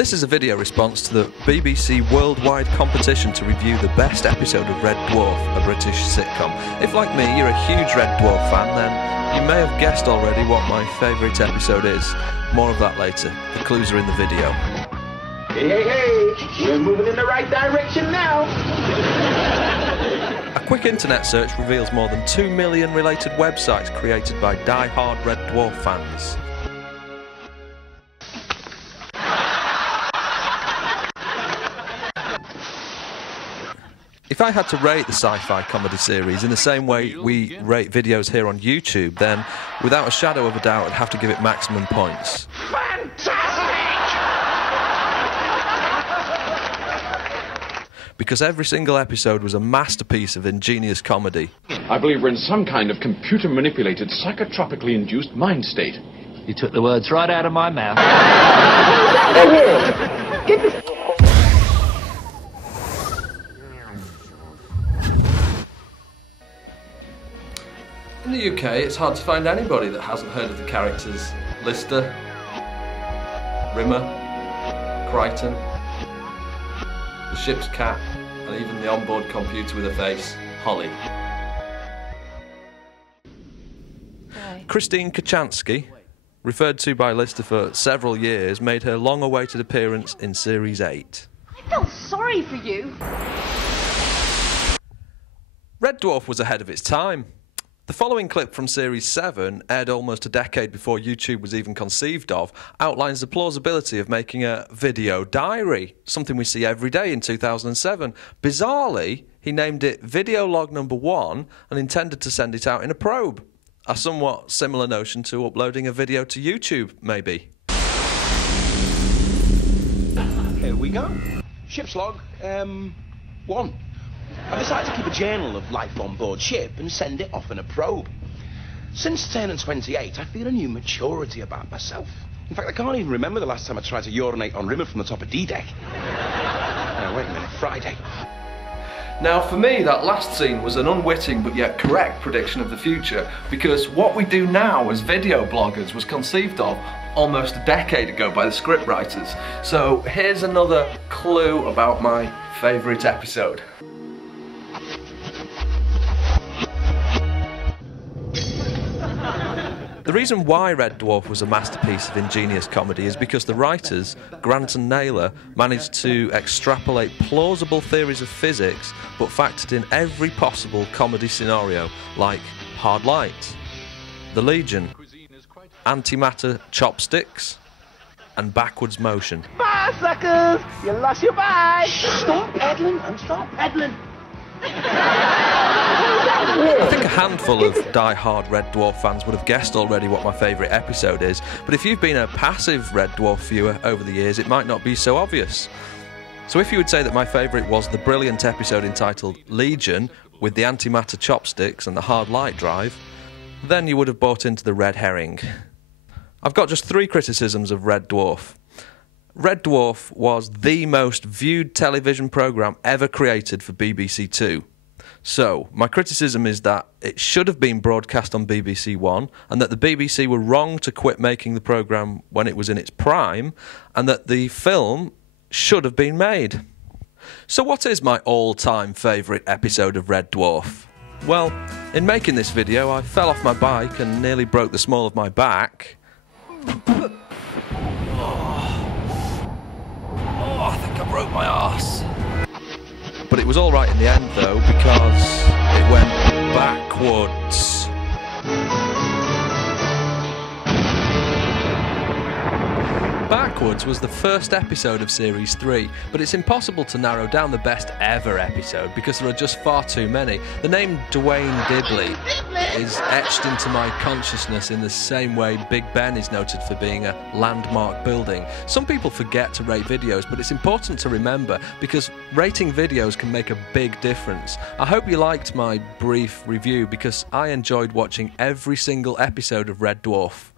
This is a video response to the BBC worldwide competition to review the best episode of Red Dwarf, a British sitcom. If, like me, you're a huge Red Dwarf fan, then you may have guessed already what my favourite episode is. More of that later. The clues are in the video. Hey, hey, hey! We're moving in the right direction now! A quick internet search reveals more than 2 million related websites created by die-hard Red Dwarf fans. If I had to rate the sci-fi comedy series in the same way we rate videos here on YouTube, then without a shadow of a doubt I'd have to give it maximum points. Because every single episode was a masterpiece of ingenious comedy. I believe we're in some kind of computer-manipulated, psychotropically induced mind state. You took the words right out of my mouth. In the UK, it's hard to find anybody that hasn't heard of the characters Lister, Rimmer, Crichton, the ship's cat, and even the onboard computer with a face, Holly. Hi. Christine Kachansky, referred to by Lister for several years, made her long-awaited appearance in Series 8. I felt sorry for you. Red Dwarf was ahead of its time. The following clip from Series 7, aired almost a decade before YouTube was even conceived of, outlines the plausibility of making a video diary, something we see every day in 2007. Bizarrely, he named it Video Log Number 1 and intended to send it out in a probe. A somewhat similar notion to uploading a video to YouTube, maybe. Here we go. Ship's log, 1. I decided to keep a journal of life on board ship and send it off in a probe. Since turning 28, I feel a new maturity about myself. In fact, I can't even remember the last time I tried to urinate on Rimmer from the top of D-deck. Now, wait a minute, Friday. Now, for me, that last scene was an unwitting but yet correct prediction of the future, because what we do now as video bloggers was conceived of almost a decade ago by the scriptwriters. So here's another clue about my favourite episode. The reason why Red Dwarf was a masterpiece of ingenious comedy is because the writers, Grant and Naylor, managed to extrapolate plausible theories of physics but factored in every possible comedy scenario, like hard light, the Legion, antimatter chopsticks, and backwards motion. Bye, suckers! You lost your bye! Stop peddling and stop peddling! I think a handful of die-hard Red Dwarf fans would have guessed already what my favourite episode is, but if you've been a passive Red Dwarf viewer over the years, it might not be so obvious. So if you would say that my favourite was the brilliant episode entitled Legion, with the antimatter chopsticks and the hard light drive, then you would have bought into the red herring. I've got just 3 criticisms of Red Dwarf. Red Dwarf was the most viewed television programme ever created for BBC Two. So, my criticism is that it should have been broadcast on BBC One, and that the BBC were wrong to quit making the programme when it was in its prime, and that the film should have been made. So what is my all-time favourite episode of Red Dwarf? Well, in making this video, I fell off my bike and nearly broke the small of my back. I think I broke my arse. But it was alright in the end though, because it went backwards. Backwards was the first episode of Series 3, but it's impossible to narrow down the best ever episode because there are just far too many. The name Dwayne Dibley is etched into my consciousness in the same way Big Ben is noted for being a landmark building. Some people forget to rate videos, but it's important to remember because rating videos can make a big difference. I hope you liked my brief review because I enjoyed watching every single episode of Red Dwarf.